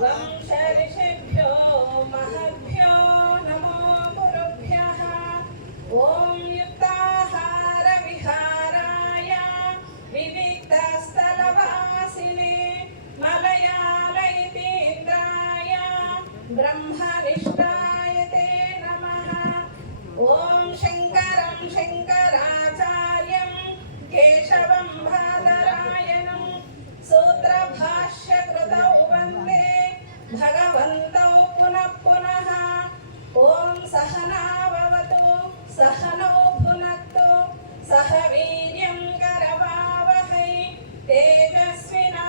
వంశర్షిభ్యో మహద్భ్యో నమో గురుభ్యః. ఓం యుక్తాహార విహారాయ వివిక్తస్థలవాసినే మలయాళైతేంద్రాయ బ్రహ్మనిష్టాయ తే నమః. ఓం శంకరం శంకరాచార్యం కేశవం బాదరాయణం సూత్రభాష్యకృతౌ వందే భగవంతౌ పునః పునః. ఓం సహనావవతు సహనౌ భునక్తు సహ వీర్యం కరవావహై తేజస్వినావధీతమస్తు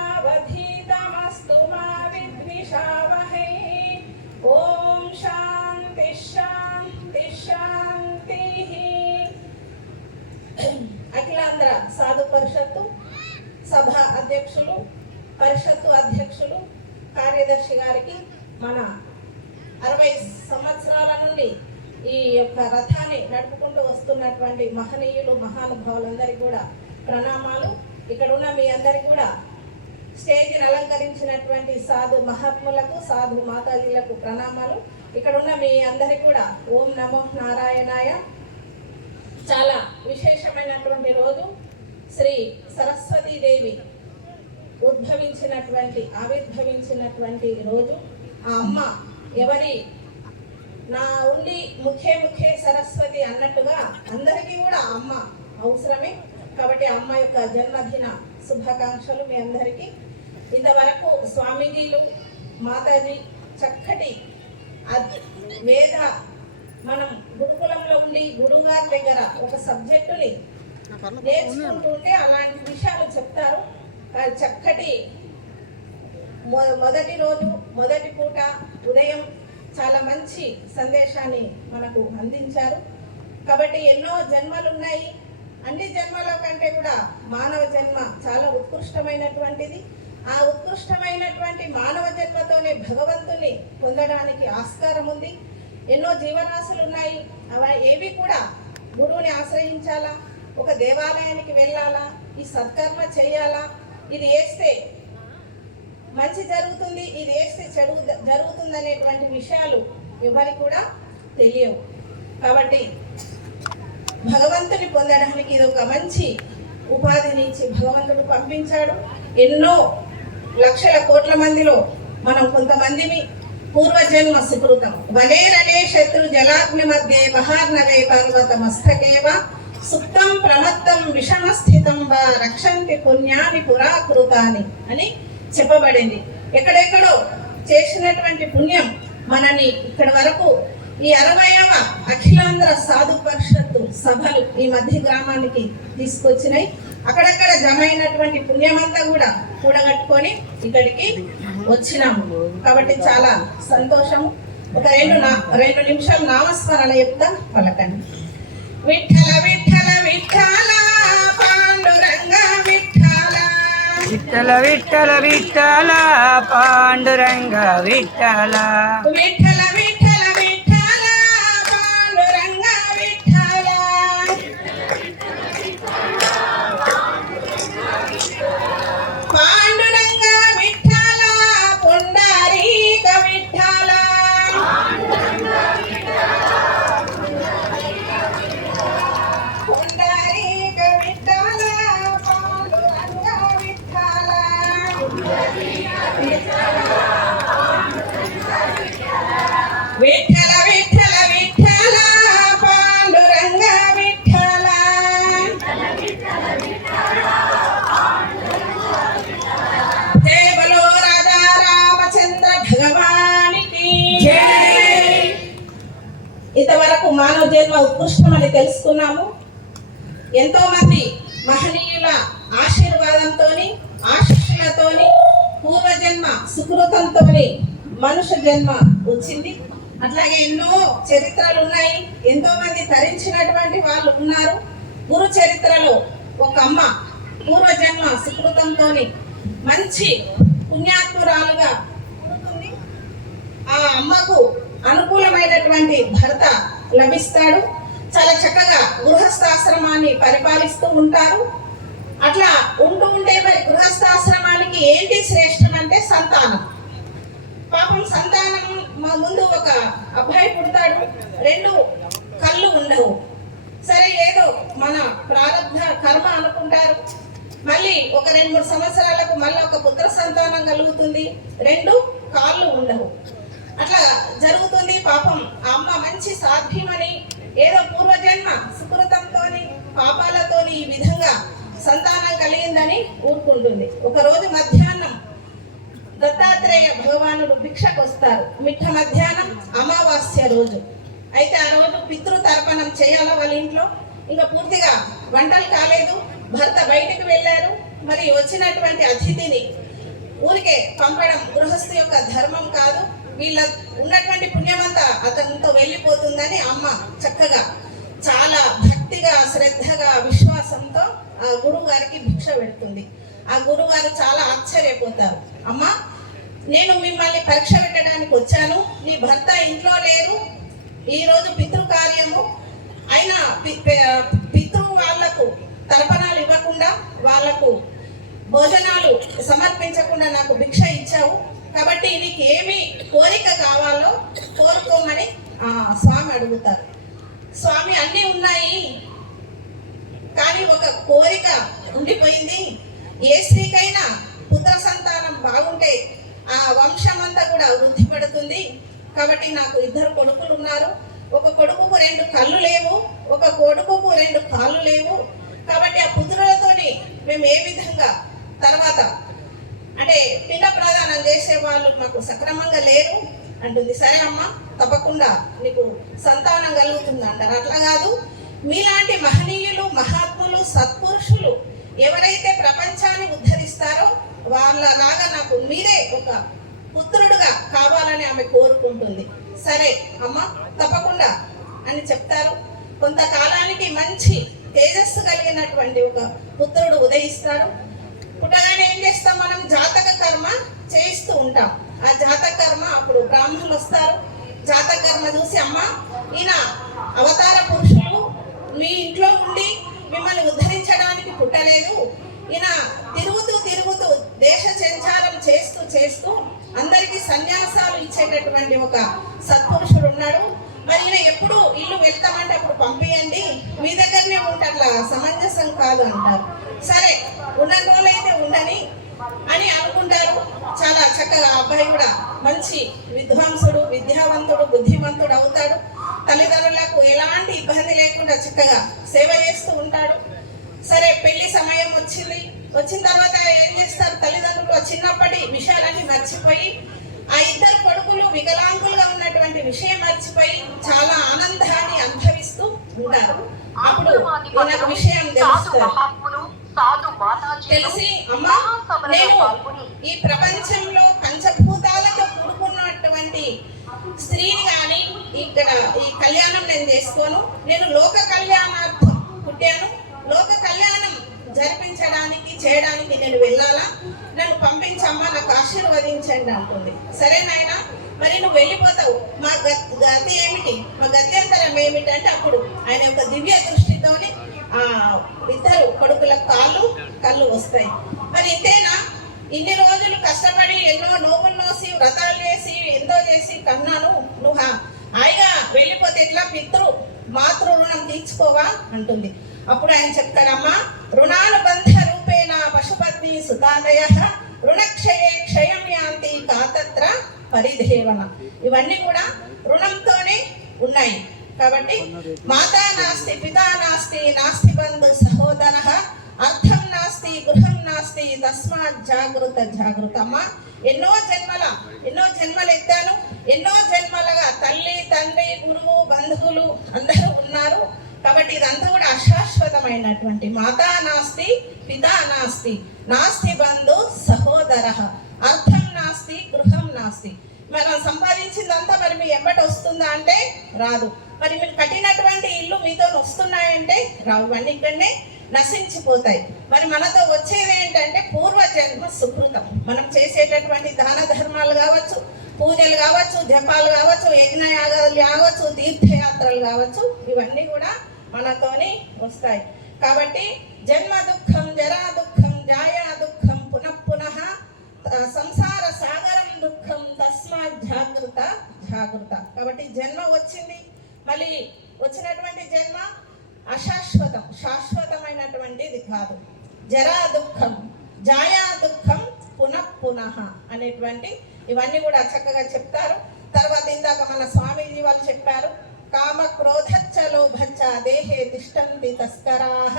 మా విద్విషావహై. ఓం శాంతి శాంతి శాంతి. అఖిలాంధ్ర సాధు పరిషత్తు సభ అధ్యక్షులు, పరిషత్తు అధ్యక్షులు, కార్యదర్శి గారికి మన 60 సంవత్సరాల నుండి ఈ యొక్క రథాన్ని నడుపుకుంటూ వస్తున్నటువంటి మహనీయులు మహానుభావులందరికీ కూడా ప్రణామాలు. ఇక్కడ ఉన్న మీ అందరికీ కూడా స్టేజ్ని అలంకరించినటువంటి సాధు మహాత్ములకు, సాధు మాతాజీలకు ప్రణామాలు. ఇక్కడ ఉన్న మీ అందరికీ కూడా ఓం నమో నారాయణాయ. చాలా విశేషమైనటువంటి రోజు. శ్రీ సరస్వతీదేవి ఆవిర్భవించినటువంటి రోజు. ఆ అమ్మ ఎవరి నా ఉండి ముఖే సరస్వతి అన్నట్టుగా అందరికీ కూడా అమ్మ అవసరమే. కాబట్టి అమ్మ యొక్క జన్మదిన శుభాకాంక్షలు మీ అందరికీ. ఇంతవరకు స్వామీజీలు, మాతాజీ చక్కటి వేద మనం గురుకులంలో ఉండి గురువుగారి దగ్గర ఒక సబ్జెక్టుని నేర్చుకుంటుంటే అలాంటి విషయాలు చెప్తారు. చక్కటి మొదటి రోజు మొదటి పూట ఉదయం చాలా మంచి సందేశాన్ని మనకు అందించారు. కాబట్టి ఎన్నో జన్మలు ఉన్నాయి. అన్ని జన్మల కంటే కూడా మానవ జన్మ చాలా ఉత్కృష్టమైనటువంటిది. ఆ ఉత్కృష్టమైనటువంటి మానవ జన్మతోనే భగవంతుని పొందడానికి ఆస్కారం ఉంది. ఎన్నో జీవరాశులు ఉన్నాయి. అవి ఏవి కూడా గురువుని ఆశ్రయించాలా, ఒక దేవాలయానికి వెళ్ళాలా, ఈ సత్కర్మ చేయాలా, ఇది వేస్తే మంచి జరుగుతుంది, ఇది వేస్తే చెడు జరుగుతుంది అనేటువంటి విషయాలు ఎవరికి కూడా తెలియవు. కాబట్టి భగవంతుని పొందడానికి ఇది ఒక మంచి ఉపాధిని ఇచ్చి భగవంతుడు పంపించాడు. ఎన్నో లక్షల కోట్ల మందిలో మనం కొంతమందిని పూర్వజన్మ సుకృతం వనేరనే శత్రు జలాగ్ని మధ్య మహార్ణవే పర్వత మస్తకేవ సుప్తం ప్రమత్తం విషమస్థితం వా రక్షంతి పుణ్యాని పురాకృతాని అని చెప్పబడింది. ఎక్కడెక్కడో చేసినటువంటి పుణ్యం మనని ఇక్కడ వరకు ఈ 60వ అఖిలాంధ్ర సాధు పరిషత్తు సభలు ఈ మధ్య గ్రామానికి తీసుకొచ్చినాయి. అక్కడక్కడ జమ అయినటువంటి పుణ్యమంతా కూడా కూడగట్టుకొని ఇక్కడికి వచ్చినాము. కాబట్టి చాలా సంతోషము. ఒక 2 నిమిషాలు నామస్మరణ చెప్తా పలకండి. విఠల విఠల విఠల పాండురంగ విఠల, విఠల విఠల విఠల పాండురంగ విఠల, విఠల విఠల విఠల పాండురంగ విఠల, పాండురంగ విఠల పుండరీక విఠల, పుండరీక విఠల పాండురంగ విఠల, విఠల విఠల విఠల పాండురంగ విఠల. జయ బలో రాజా రామచంద్ర భగవానికి జై. ఇంతవరకు మానవ జన్మ ఉత్కృష్టమని తెలుసుకున్నాము. ఎంతో మంది మహనీయుల ఆశీర్వాదంతోని, ఆశీస్సులతోని, పూర్వజన్మ సుకృతంతోని మనుష్య జన్మ వచ్చింది. అట్లాగే ఎన్నో చరిత్రలు ఉన్నాయి. ఎంతో మంది తరించినటువంటి వాళ్ళు ఉన్నారు. గురు చరిత్రలో ఒక అమ్మ పూర్వజన్మ సుకృతంతోని మంచి పుణ్యాత్మురాలుగా ఉంటుంది. ఆ అమ్మకు అనుకూలమైనటువంటి భర్త లభిస్తాడు. చాలా చక్కగా గృహస్థాశ్రమాన్ని పరిపాలిస్తూ ఉంటారు. అట్లా ఉంటూ ఉండే మరి గృహస్థాశ్రమానికి ఏంటి శ్రేష్టం అంటే సంతానం. పాపం సంతానం మా ముందు ఒక అబ్బాయి పుడతాడు, 2 కళ్ళు ఉండవు. సరే ఏదో మన ప్రారంభ కర్మ అనుకుంటారు. మళ్ళీ ఒక 2-3 సంవత్సరాలకు మళ్ళీ ఒక పుత్ర సంతానం కలుగుతుంది, 2 కాళ్ళు ఉండవు. అట్లా జరుగుతుంది. పాపం ఆ అమ్మ మంచి సాధ్యమని ఏదో పూర్వజన్మ సుకృతంతోని పాపాలతోని ఈ విధంగా సంతానం కలిగిందని ఊరుకుంటుంది. ఒకరోజు మధ్యాహ్నం దత్తాత్రేయ భగవానుడు భిక్షకు వస్తారు. మిట్ట మధ్యాహ్నం అమావాస్య రోజు. అయితే ఆ రోజు పితృతర్పణం చేయాల వాళ్ళ ఇంట్లో. ఇంకా పూర్తిగా వంటలు కాలేదు, భర్త బయటికి వెళ్ళారు. మరి వచ్చినటువంటి అతిథిని ఊరికే పంపడం గృహస్థు యొక్క ధర్మం కాదు, వీళ్ళ ఉన్నటువంటి పుణ్యమంతా అతనితో వెళ్ళిపోతుందని అమ్మ చక్కగా చాలా భక్తిగా శ్రద్ధగా విశ్వాసంతో ఆ గురువు గారికి భిక్ష పెడుతుంది. ఆ గురువు గారు చాలా ఆశ్చర్యపోతారు. అమ్మ, నేను మిమ్మల్ని పరీక్ష పెట్టడానికి వచ్చాను, నీ భర్త ఇంట్లో లేరు, ఈరోజు పితృకార్యము అయినా పితృ వాళ్లకు తర్పణాలు ఇవ్వకుండా వాళ్లకు భోజనాలు సమర్పించకుండా నాకు భిక్ష ఇచ్చావు, కాబట్టి నీకు ఏమి కోరిక కావాలో కోరుకోమని స్వామి అడుగుతారు. స్వామి, అన్నీ ఉన్నాయి కానీ ఒక కోరిక ఉండిపోయింది. ఏ స్త్రీకైనా పుత్ర సంతానం బాగుంటే ఆ వంశం అంతా కూడా వృద్ధి పడుతుంది. కాబట్టి నాకు 2 కొడుకులు ఉన్నారు, ఒక కొడుకుకు 2 కళ్ళు లేవు, ఒక కొడుకుకు 2 కాళ్ళు లేవు. కాబట్టి ఆ పుత్రులతోని మేము ఏ విధంగా తర్వాత అంటే పిండ ప్రదానం చేసే వాళ్ళు మాకు సక్రమంగా లేరు అంటుంది. సరే అమ్మ, తప్పకుండా నీకు సంతానం కలుగుతుంది అంటారు. అట్లా కాదు, మీలాంటి మహనీయులు మహాత్ములు సత్పురుషులు ఎవరైతే ప్రపంచాన్ని ఉద్ధరిస్తారో వాళ్ళలాగా నాకు మీరే ఒక పుత్రుడుగా కావాలని ఆమె కోరుకుంటుంది. సరే అమ్మ, తప్పకుండా అని చెప్తారు. కొంతకాలానికి మంచి తేజస్సు కలిగినటువంటి ఒక పుత్రుడు ఉదయిస్తాడు. పుట్టగానే ఏం చేస్తాం మనం? జాతక కర్మ చేయిస్తూ ఉంటాం. ఆ జాతక కర్మ అప్పుడు బ్రాహ్మణులు వస్తారు. జాతక కర్మ చూసి, అమ్మ, ఈయన అవతార పురుషులు మీ ఇంట్లో ఉండి మిమ్మల్ని ఉద్ధరించడానికి పుట్టలేదు, ఈయన తిరుగుతూ తిరుగుతూ దేశ సంచారం చేస్తూ చేస్తూ అందరికీ సన్యాసాలు ఇచ్చేటటువంటి ఒక సత్పురుషుడు ఉన్నాడు. మరి ఈయన ఎప్పుడు ఇల్లు వెళ్తామంటే అప్పుడు పంపియండి, మీ దగ్గరనే ఉంటాట్లా సమంజసం కాదు అంటారు. సరే, ఉన్న రోజులైతే ఉండని అని అనుకుంటారు. చాలా చక్కగా అబ్బాయి కూడా మంచి విద్వాంసుడు, విద్యావంతుడు, బుద్ధిమంతుడు అవుతాడు. తల్లిదండ్రులకు ఎలాంటి ఇబ్బంది లేకుండా చక్కగా సేవ చేస్తూ ఉంటాడు. సరే, పెళ్లి సమయం వచ్చిన తర్వాత ఏం చేస్తారు? తల్లిదండ్రులు చిన్నప్పటి విషయాలన్నీ మర్చిపోయి ఆ 2 కొడుకులు వికలాంగులుగా ఉన్నటువంటి విషయం మర్చిపోయి చాలా ఆనందాన్ని అనుభవిస్తూ ఉంటారు. అప్పుడు నాకు విషయం తెలుస్తుంది. తెలిసి, అమ్మా, నేను ఈ ప్రపంచంలో పంచభూతాలతో కూడుకున్నటువంటి స్త్రీని కానీ ఇక్కడ ఈ కళ్యాణం నేను చేసుకోను, నేను లోక కళ్యాణార్థం పుట్టాను, లోక కళ్యాణం జరిపించడానికి చేయడానికి నేను వెళ్ళాలా, నన్ను పంపించమ్మా, నాకు ఆశీర్వదించండి అంటుంది. సరే నాయన, మరి నువ్వు వెళ్ళిపోతావు, మా గతి ఏమిటి, మా గత్యంతరం ఏమిటి అంటే అప్పుడు ఆయన ఒక దివ్య దృష్టితోని 2 కొడుకుల కళ్ళు వస్తాయి. మరి ఇంతేనా? ఇన్ని రోజులు కష్టపడి ఎన్నో నోములు నోసి వ్రతాలు చేసి ఎంతో చేసి కన్నాను, నువ్వు హాయిగా వెళ్ళిపోతే ఎట్లా? మాతృ రుణం తీర్చుకోవా అంటుంది. అప్పుడు ఆయన చెప్తారమ్మా, రుణానుబంధ రూపేణ పశుపత్ని సుతాదయ రుణక్షయే క్షయం యాంతి కాతత్ర పరిధేవన. ఇవన్నీ కూడా రుణంతోనే ఉన్నాయి. కాబట్టి మాతా నాస్తి పితా నాస్తి నాస్తి బంధు సహోదర అర్థం నాస్తి గృహం నాస్తి తస్మాత్ జాగృత. అమ్మ, ఎన్నో జన్మలు ఎత్తాను, ఎన్నో జన్మలుగా తల్లి తండ్రి గురువు బంధువులు అందరూ ఉన్నారు. కాబట్టి ఇదంతా కూడా అశాశ్వతమైనటువంటి మాతా నాస్తి పితా నాస్తి నాస్తి బంధు సహోదర అర్థం నాస్తి గృహం నాస్తి. మనం సంపాదించిందంతా మరి మీ ఎమ్మటి వస్తుందా అంటే రాదు. మరి మీరు కట్టినటువంటి ఇల్లు మీతో వస్తున్నాయంటే రావు, ఇవన్నీ ఇక్కడనే నశించిపోతాయి. మరి మనతో వచ్చేది ఏంటంటే పూర్వజన్మ సుకృతం. మనం చేసేటటువంటి దాన ధర్మాలు కావచ్చు, పూజలు కావచ్చు, జపాలు కావచ్చు, యజ్ఞయాగాలు కావచ్చు, తీర్థయాత్రలు కావచ్చు, ఇవన్నీ కూడా మనతోని వస్తాయి. కాబట్టి జన్మ దుఃఖం, జరా దుఃఖం, జాయా దుఃఖం, పునః సంసార సాగరం దుఃఖం, తస్మాత్ జాగృత. కాబట్టి జన్మ వచ్చింది, మళ్ళీ వచ్చినటువంటి జన్మ అశాశ్వతం, శాశ్వతమైనటువంటిది కాదు. జరా దుఃఖం, జాయా దుఃఖం, పునః అనేటువంటి ఇవన్నీ కూడా చక్కగా చెప్తారు. తర్వాత ఇందాక మన స్వామీజీ వాళ్ళు చెప్పారు, కామ క్రోధచ్చ లోభచ్చ దేహే తిష్టంతి తస్కరాః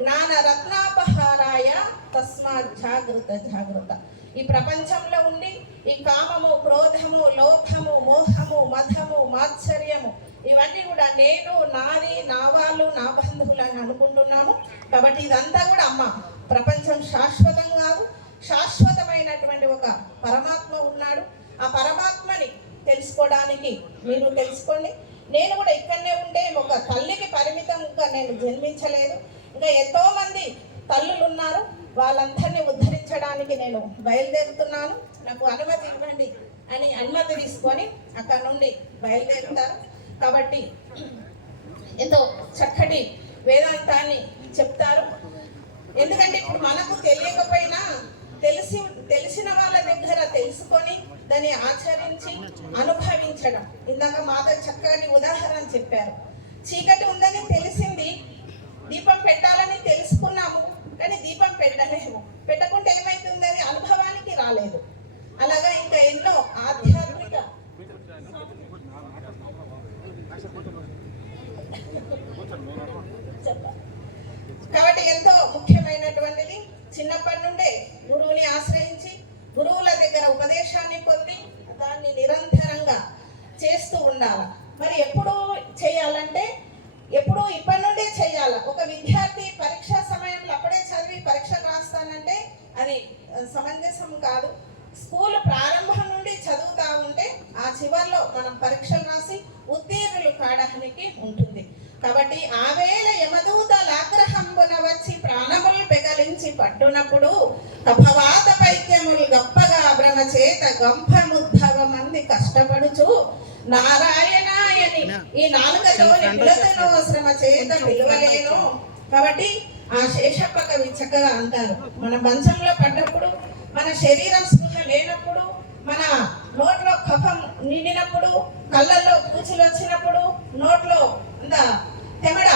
జ్ఞాన రత్నాపహారాయ తస్మాత్ జాగృత జాగృత. ఈ ప్రపంచంలో ఉండి ఈ కామము, క్రోధము, లోభము, మోహము, మధము, మాత్సర్యము ఇవన్నీ కూడా నేను, నాది, నా వాళ్ళు, నా బంధువులు అని అనుకుంటున్నాము. కాబట్టి ఇదంతా కూడా అమ్మ, ప్రపంచం శాశ్వతం కాదు, శాశ్వతమైనటువంటి ఒక పరమాత్మ ఉన్నాడు. ఆ పరమాత్మని తెలుసుకోవడానికి మీరు తెలుసుకోండి. నేను కూడా ఇక్కడనే ఉంటే ఒక తల్లికి పరిమితంగా నేను జన్మించలేదు. ఇంకా ఎంతో మంది తల్లులు ఉన్నారు, వాళ్ళందరినీ ఉద్ధరించడానికి నేను బయలుదేరుతున్నాను, నాకు అనుమతి ఇవ్వండి అని అనుమతి తీసుకొని అక్కడ నుండి బయలుదేరుతారు. కాబట్టి ఎంతో చక్కటి వేదాంతాన్ని చెప్తారు. ఎందుకంటే ఇప్పుడు మనకు తెలియకపోయినా తెలిసిన వాళ్ళ దగ్గర తెలుసుకొని దాన్ని ఆచరించి అనుభవించడం. ఇందాక మాతో చక్కని ఉదాహరణ చెప్పారు. చీకటి ఉందని తెలిసింది, దీపం పెట్టాలని తెలుసుకున్నాము, కానీ దీపం పెట్టలేము. పెట్టకుంటే ఏమైతుందని అనుభవానికి రాలేదు. అలాగా ఇంకా ఎన్నో ఆధ్యాత్మిక కాబట్టి ఎంతో ముఖ్యమైనటువంటిది చిన్నప్పటి నుండే గురువుని ఆశ్రయించి గురువుల దగ్గర ఉపదేశాన్ని పొంది దాన్ని నిరంతరంగా చేస్తూ ఉండాలి. మరి ఎప్పుడు చేయాలంటే ఎప్పుడు ఇప్పటి నుండే చేయాలి. ఒక విద్యార్థి పరీక్షా సమయంలో అప్పుడే చదివి పరీక్షలు రాస్తానంటే అది సమంజసం కాదు. స్కూల్ ప్రారంభం నుండి చదువుతా ఉంటే ఆ చివరిలో మనం పరీక్షలు రాసి ఉత్తీర్ణులు కావడానికి ఉంటుంది. కాబట్టి ఆవేళ యమదూతల ఆగ్రహంబున వచ్చి ప్రాణములు పెగలించి పట్టునప్పుడు కఫవాత పైత్యములు గొప్పగా భ్రమ చేత గంభముద్భవ మంది కష్టపడుచు నారాయణాయని ఈ నాలుగలోని పిలతను శ్రమ చేత పిలువలేను. కాబట్టి ఆ శేషప్ప కవి చక్కగా అంటారు, మన మంచంలో పడ్డప్పుడు, మన శరీరం స్పృహ లేనప్పుడు, మన నోట్లో కఫం నిండినప్పుడు, కళ్ళల్లో పూచులు వచ్చినప్పుడు, నోట్లో తెమడ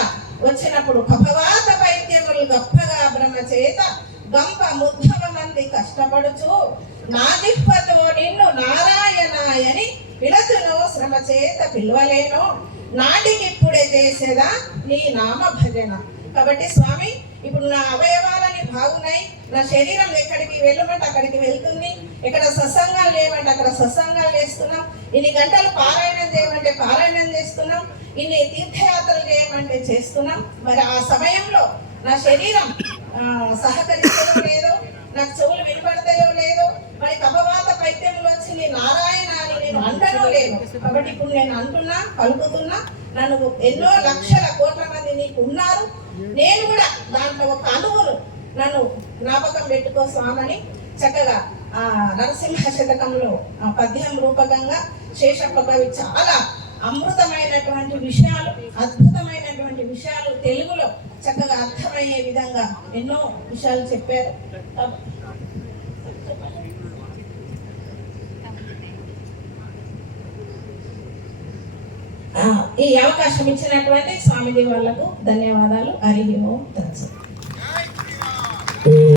వచ్చినప్పుడు కఫవాత వైద్యములు గొప్పగా భ్రమ చేత గంప ముద్భవ మంది కష్టపడుచు నా జిహ్వతో నిన్ను నారాయణాయని పిలతును శ్రమ చేత పిలవలేను నాటికిప్పుడే చేసేదా నీ నామ భజన. కాబట్టి స్వామి ఇప్పుడు నా అవయవాలని బాగున్నాయి, నా శరీరం ఎక్కడికి వెళ్ళమంటే అక్కడికి వెళ్తుంది, ఎక్కడ సత్సంగాలు లేవంటే అక్కడ సత్సంగాలు చేస్తున్నాం, ఇన్ని గంటలు పారాయణం చేయమంటే పారాయణం చేస్తున్నాం, ఇన్ని తీర్థయాత్రలు చేయమంటే చేస్తున్నాం. మరి ఆ సమయంలో నా శరీరం సహకరించడం లేదో, నాకు చెవులు వినపడతాయో లేదో, మరి కఫవాత పైత్యములు వచ్చి నీ నారాయణ అని నేను అంటనో లేదు. కాబట్టి ఇప్పుడు నేను అంటున్నా, పలుకుతున్నా, నన్ను ఎన్నో లక్షల కోట్ల మంది నీకు ఉన్నారు, నేను కూడా దాంట్లో ఒక అణువును నన్ను జ్ఞాపకం పెట్టుకో స్వామని చక్కగా ఆ నరసింహ శతకంలో పద్యం రూపకంగా శేషప్ప కవి చాలా అమృతమైనటువంటి విషయాలు, అద్భుతమైనటువంటి విషయాలు తెలుగులో చక్కగా అర్థమయ్యే విధంగా ఎన్నో విషయాలు చెప్పారు. ఈ అవకాశం ఇచ్చినటువంటి స్వామిజీ వాళ్లకు ధన్యవాదాలు. హరి ఓం తత్సత్.